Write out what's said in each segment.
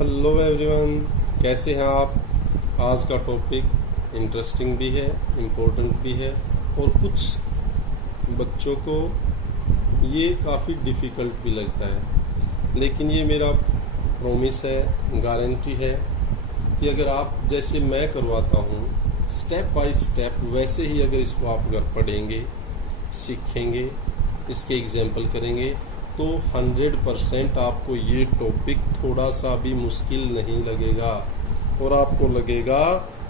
Hello everyone, कैसे हैं आप। आज का टॉपिक इंटरेस्टिंग भी है, इम्पोर्टेंट भी है और कुछ बच्चों को ये काफ़ी डिफ़िकल्ट भी लगता है। लेकिन ये मेरा प्रॉमिस है, गारंटी है कि अगर आप जैसे मैं करवाता हूँ स्टेप बाय स्टेप वैसे ही अगर इसको आप अगर पढ़ेंगे, सीखेंगे, इसके एग्जाम्पल करेंगे तो 100% आपको ये टॉपिक थोड़ा सा भी मुश्किल नहीं लगेगा और आपको लगेगा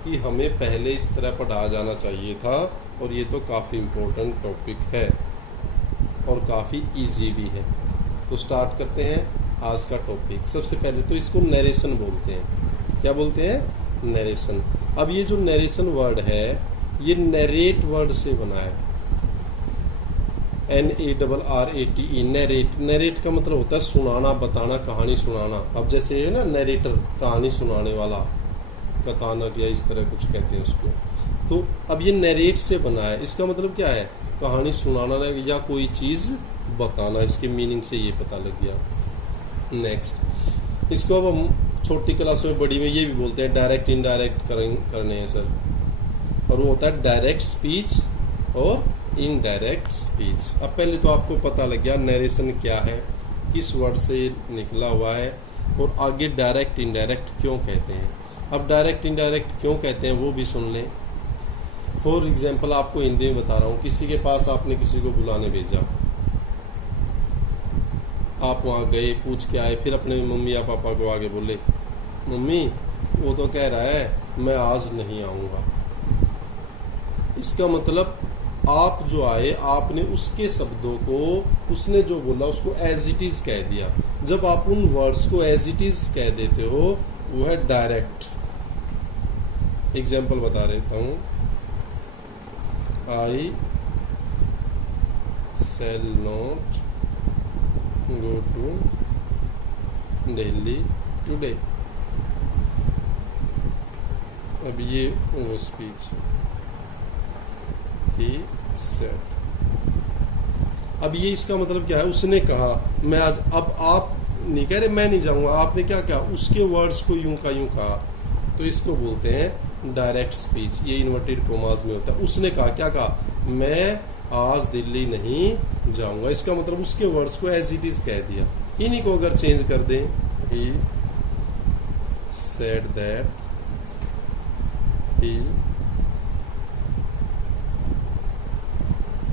कि हमें पहले इस तरह पढ़ाया जाना चाहिए था। और ये तो काफ़ी इम्पोर्टेंट टॉपिक है और काफ़ी इजी भी है। तो स्टार्ट करते हैं आज का टॉपिक। सबसे पहले तो इसको नरेशन बोलते हैं। क्या बोलते हैं? नरेशन। अब ये जो नरेशन वर्ड है ये नरेट वर्ड से बना है, NARRATE, नरेट। नरेट का मतलब होता है सुनाना, बताना, कहानी सुनाना। अब जैसे है ना नरेटर, कहानी सुनाने वाला, कथानक या इस तरह कुछ कहते हैं उसको। तो अब ये नरेट से बना है, इसका मतलब क्या है? कहानी सुनाना या कोई चीज़ बताना। इसके मीनिंग से ये पता लग गया। नेक्स्ट, इसको अब हम छोटी क्लासों में, बड़ी में ये भी बोलते हैं डायरेक्ट इनडायरेक्ट करने हैं सर। और वो होता है डायरेक्ट स्पीच और इनडायरेक्ट स्पीच। अब पहले तो आपको पता लग गया नरेशन क्या है, किस वर्ड से निकला हुआ है और आगे डायरेक्ट इनडायरेक्ट क्यों कहते हैं। अब डायरेक्ट इनडायरेक्ट क्यों कहते हैं वो भी सुन लें। फॉर एग्जांपल आपको हिंदी में बता रहा हूँ। किसी के पास आपने किसी को बुलाने भेजा, आप वहाँ गए, पूछ के आए, फिर अपने मम्मी या पापा को आगे बोले मम्मी वो तो कह रहा है मैं आज नहीं आऊँगा। इसका मतलब आप जो आए, आपने उसके शब्दों को, उसने जो बोला उसको एज इट इज कह दिया। जब आप उन वर्ड्स को एज इट इज कह देते हो वो है डायरेक्ट। एग्जाम्पल बता देता हूँ। I shall not go to Delhi today. अब ये वो स्पीच He said। अब ये इसका मतलब क्या है? उसने कहा मैं आज, अब आप नहीं कह रहे मैं नहीं जाऊंगा, आपने क्या कहा? उसके वर्ड्स को यूं का यूं कहा, तो इसको बोलते हैं डायरेक्ट स्पीच। ये इन्वर्टेड कॉमास में होता है। उसने कहा, क्या कहा? मैं आज दिल्ली नहीं जाऊंगा। इसका मतलब उसके वर्ड्स को एज इट इज कह दिया। इन्हीं को अगर चेंज कर दें, he said that he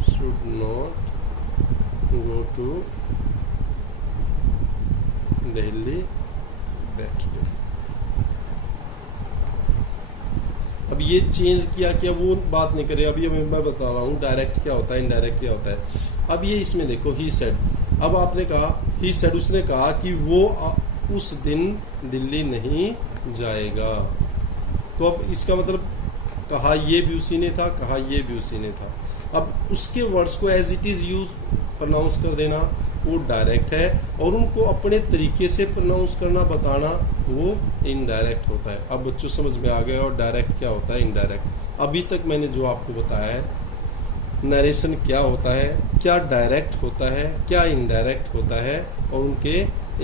should not go to Delhi that day। अब ये चेंज किया क्या? वो बात नहीं करे। अभी मैं बता रहा हूँ डायरेक्ट क्या होता है, इनडायरेक्ट क्या होता है। अब ये इसमें देखो, ही सेड। अब आपने कहा ही सेड, उसने कहा कि वो उस दिन दिल्ली नहीं जाएगा। तो अब इसका मतलब कहा ये भी उसी ने था, कहा ये भी उसी ने था। अब उसके वर्ड्स को as it is use pronounce कर देना वो डायरेक्ट है, और उनको अपने तरीके से प्रोनाउंस करना, बताना, वो इनडायरेक्ट होता है। अब बच्चों समझ में आ गया और डायरेक्ट क्या होता है, इनडायरेक्ट। अभी तक मैंने जो आपको बताया है नरेशन क्या होता है, क्या डायरेक्ट होता है, क्या इनडायरेक्ट होता है, और उनके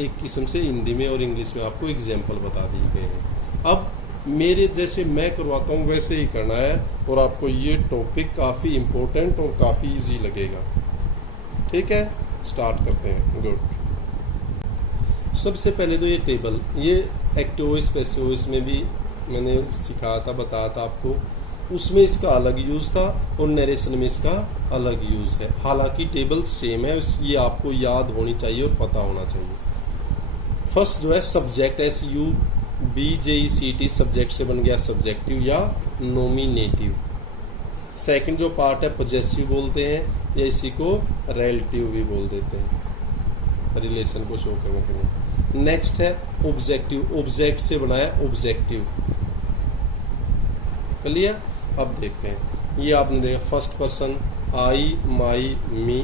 एक किस्म से हिंदी में और इंग्लिश में आपको एग्जाम्पल बता दिए गए हैं। अब मेरे जैसे मैं करवाता हूँ वैसे ही करना है और आपको ये टॉपिक काफ़ी इम्पोर्टेंट और काफ़ी इजी लगेगा। ठीक है, स्टार्ट करते हैं। गुड। सबसे पहले तो ये टेबल, ये एक्टिव वॉइस पैसिव वॉइस में भी मैंने सिखाया था, बताया था आपको। उसमें इसका अलग यूज़ था और नरेशन में इसका अलग यूज़ है। हालांकि टेबल सेम है, ये आपको याद होनी चाहिए और पता होना चाहिए। फर्स्ट जो है सब्जेक्ट, SUBJECT, सब्जेक्ट से बन गया सब्जेक्टिव या नोमिनेटिव। सेकंड जो पार्ट है पजेसिव बोलते हैं, या इसी को रिलेटिव भी बोल देते हैं, रिलेशन को शो करने के लिए। नेक्स्ट है ऑब्जेक्टिव, ऑब्जेक्ट से बना है ऑब्जेक्टिव। कर लिया? अब देखते हैं। ये आपने देखा फर्स्ट पर्सन आई, माई, मी।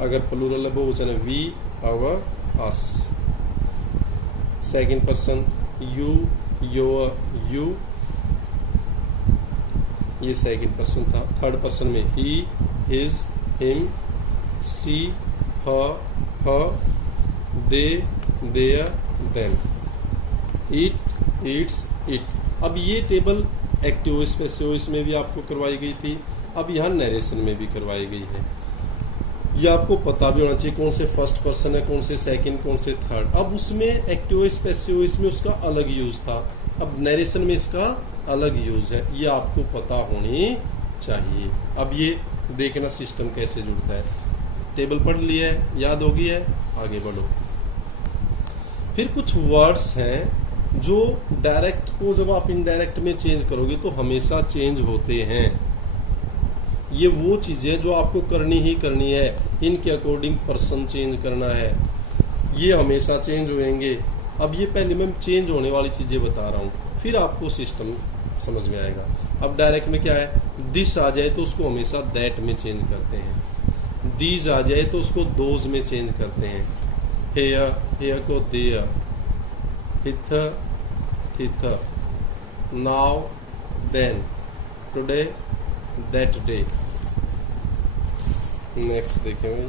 अगर प्लूरल है बहुवचन है we, our, us. Second person you, your, you, ये सेकंड पर्सन था। थर्ड पर्सन में he, his, him, she, her, they, their, them। It its it. अब ये table active voice passive voice में भी आपको करवाई गई थी, अब यहाँ नरेशन में भी करवाई गई है। ये आपको पता भी होना चाहिए कौन से फर्स्ट पर्सन है, कौन से सेकंड, कौन से थर्ड। अब उसमें एक्टिव वॉइस पैसिव वॉइस में उसका अलग यूज था, अब नरेशन में इसका अलग यूज है, ये आपको पता होनी चाहिए। अब ये देखना सिस्टम कैसे जुड़ता है। टेबल पढ़ लिया है, याद होगी है, आगे बढ़ो। फिर कुछ वर्ड्स हैं जो डायरेक्ट को जब आप इनडायरेक्ट में चेंज करोगे तो हमेशा चेंज होते हैं। ये वो चीजें जो आपको करनी ही करनी है, इनके अकॉर्डिंग पर्सन चेंज करना है, ये हमेशा चेंज होंगे। अब ये पहले मैं चेंज होने वाली चीजें बता रहा हूँ, फिर आपको सिस्टम समझ में आएगा। अब डायरेक्ट में क्या है, दिस आ जाए तो उसको हमेशा दैट में चेंज करते हैं, दीज आ जाए तो उसको दोज में चेंज करते हैं, हेयर हेयर को there, hither thither, now then, today that day. Next देखेंगे,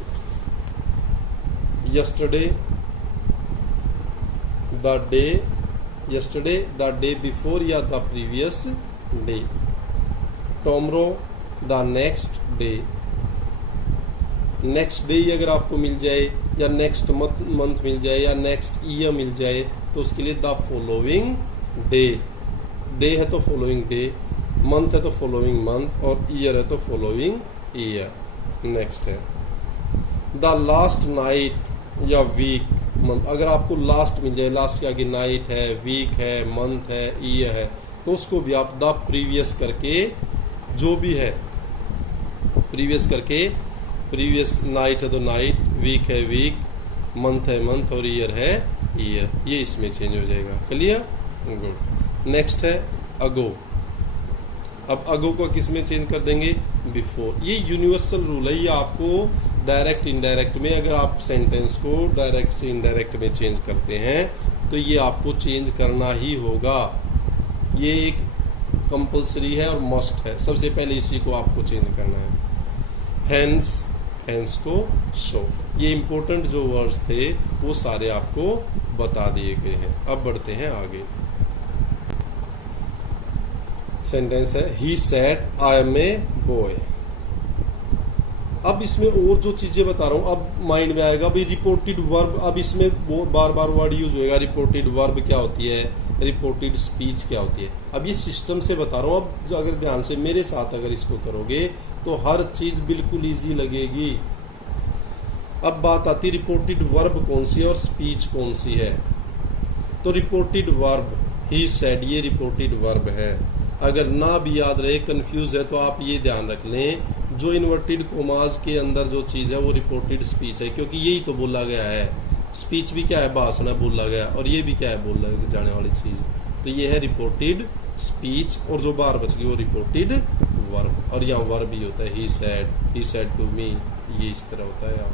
yesterday the day, yesterday the day before या the previous day, tomorrow the next day. Next day अगर आपको मिल जाए या नेक्स्ट मंथ मिल जाए या नेक्स्ट ईयर मिल जाए तो उसके लिए द फॉलोइंग डे, डे है तो फॉलोइंग डे, मंथ है तो फॉलोइंग मंथ, और ईयर है तो फॉलोइंग ईयर। नेक्स्ट है द लास्ट नाइट या वीक मंथ। अगर आपको लास्ट मिल जाए, लास्ट के आगे नाइट है, वीक है, मंथ है, ईयर है, तो उसको भी आप द प्रीवियस करके, जो भी है प्रीवियस करके, प्रीवियस नाइट है तो नाइट, वीक है वीक, मंथ है मंथ, और ईयर है ईयर, ये इसमें चेंज हो जाएगा। Clear, good. नेक्स्ट है अगो। अब अगो को किस में चेंज कर देंगे, बिफोर। ये यूनिवर्सल रूल है, ये आपको डायरेक्ट इनडायरेक्ट में, अगर आप सेंटेंस को डायरेक्ट से इनडायरेक्ट में चेंज करते हैं तो ये आपको चेंज करना ही होगा, ये एक कंपलसरी है और मस्ट है। सबसे पहले इसी को आपको चेंज करना है। हैंस, हैंस को शो। ये इंपॉर्टेंट जो वर्ड्स थे वो सारे आपको बता दिए गए हैं। अब बढ़ते हैं आगे। सेंटेंस है he said I am a boy. अब इसमें और जो चीजें बता रहा हूं, अब माइंड में आएगा भाई रिपोर्टेड वर्ब। अब इसमें वो बार बार वर्ड यूज होएगा, रिपोर्टेड वर्ब क्या होती है, रिपोर्टेड स्पीच क्या होती है। अब ये सिस्टम से बता रहा हूं, अब अगर ध्यान से मेरे साथ अगर इसको करोगे तो हर चीज बिल्कुल इजी लगेगी। अब बात आती रिपोर्टेड वर्ब कौन सी है और स्पीच कौन सी है। तो रिपोर्टेड वर्ब ही सेड, ये रिपोर्टेड वर्ब है। अगर ना भी याद रहे, कंफ्यूज है, तो आप ये ध्यान रख लें, जो इन्वर्टेड कोमास के अंदर जो चीज़ है वो रिपोर्टेड स्पीच है, क्योंकि यही तो बोला गया है। स्पीच भी क्या है, भाषण है, बोला गया, और ये भी क्या है, बोला जाने वाली चीज़। तो ये है रिपोर्टेड स्पीच, और जो बार बच गई वो रिपोर्टेड वर्ब। और यहाँ वर्ब भी होता है, ही सेड टू मी, ये इस तरह होता है यहाँ।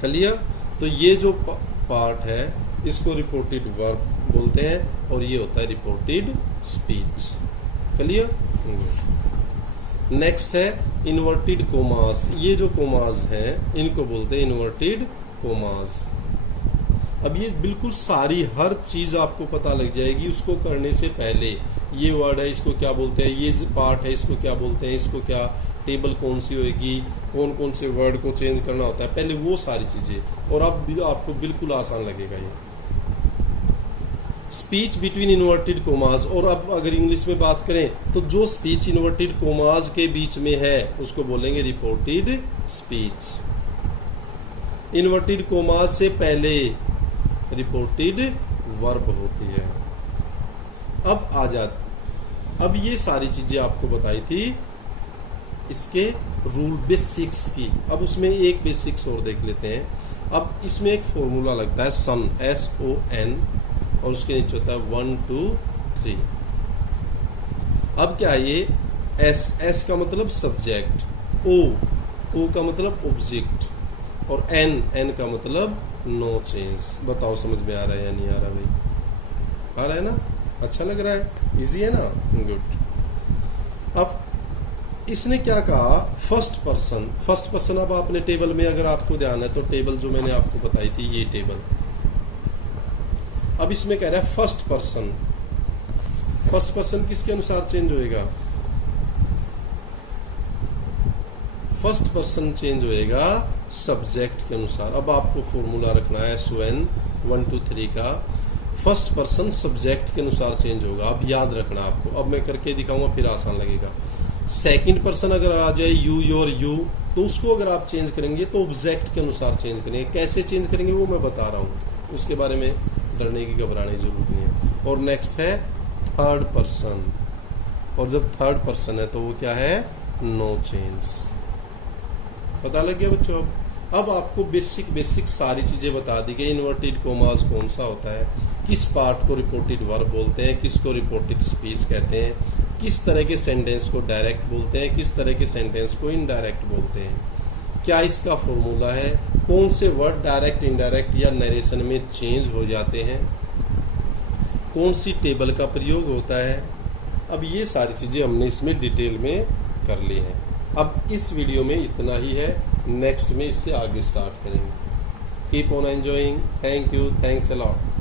क्लियर। तो ये जो पार्ट है इसको रिपोर्टेड वर्ब बोलते हैं, और ये होता है रिपोर्टेड स्पीच। क्लियर। नेक्स्ट है इन्वर्टेड कोमास। ये जो कोमास हैं इनको बोलते हैं इन्वर्टेड कोमास। अब ये बिल्कुल सारी हर चीज आपको पता लग जाएगी उसको करने से पहले। ये वर्ड है, इसको क्या बोलते हैं, ये पार्ट है, इसको क्या बोलते हैं, इसको क्या, टेबल कौन सी होएगी, कौन कौन से वर्ड को चेंज करना होता है, पहले वो सारी चीजें, और अब आपको बिल्कुल आसान लगेगा ये। Speech between inverted commas. और अब अगर इंग्लिश में बात करें तो जो स्पीच इन्वर्टेड कोमास के बीच में है उसको बोलेंगे रिपोर्टेड स्पीच। इन्वर्टेड कोमास से पहले रिपोर्टेड वर्ब होती है। अब आ जात, अब ये सारी चीजें आपको बताई थी इसके रूल बेसिक्स की। अब उसमें एक बेसिक्स और देख लेते हैं। अब इसमें एक फॉर्मूला लगता है सन, SON, और उसके नीचे होता है 1 2 3। अब क्या है ये, S का मतलब सब्जेक्ट, O का मतलब ऑब्जेक्ट, और N का मतलब नो चेंज। बताओ समझ में आ रहा है या नहीं आ रहा भाई? आ रहा है ना? अच्छा लग रहा है? इजी है ना? गुड। अब इसने क्या कहा, फर्स्ट पर्सन। अब आपने टेबल में अगर आपको ध्यान है तो टेबल जो मैंने आपको बताई थी, ये टेबल अब इसमें कह रहा है फर्स्ट पर्सन। फर्स्ट पर्सन किसके अनुसार चेंज होएगा? फर्स्ट पर्सन चेंज होएगा सब्जेक्ट के अनुसार। अब आपको फॉर्मूला रखना है SON 1 2 3 का। फर्स्ट पर्सन सब्जेक्ट के अनुसार चेंज होगा। अब याद रखना आपको, अब मैं करके दिखाऊंगा फिर आसान लगेगा। सेकंड पर्सन अगर आ जाए यू, योर, यू, तो उसको अगर आप चेंज करेंगे तो ऑब्जेक्ट के अनुसार चेंज करेंगे। कैसे चेंज करेंगे वो मैं बता रहा हूँ, उसके बारे में डरने की घबराने की जरूरत नहीं है। और नेक्स्ट है थर्ड पर्सन, और जब थर्ड पर्सन है तो वो क्या है? No change. पता लग गया बच्चों? अब आपको बेसिक सारी चीजें बता दी गई। इन्वर्टेड कोमास कौन सा होता है, किस पार्ट को रिपोर्टेड वर्ब बोलते हैं, किसको रिपोर्टेड स्पीच कहते हैं, किस तरह के सेंटेंस को डायरेक्ट बोलते हैं, किस तरह के सेंटेंस को इनडायरेक्ट बोलते हैं, क्या इसका फॉर्मूला है, कौन से वर्ड डायरेक्ट, इनडायरेक्ट या नरेशन में चेंज हो जाते हैं, कौन सी टेबल का प्रयोग होता है। अब ये सारी चीजें हमने इसमें डिटेल में कर ली हैं। अब इस वीडियो में इतना ही है, नेक्स्ट में इससे आगे स्टार्ट करेंगे। Keep on enjoying. Thank you, thanks a lot.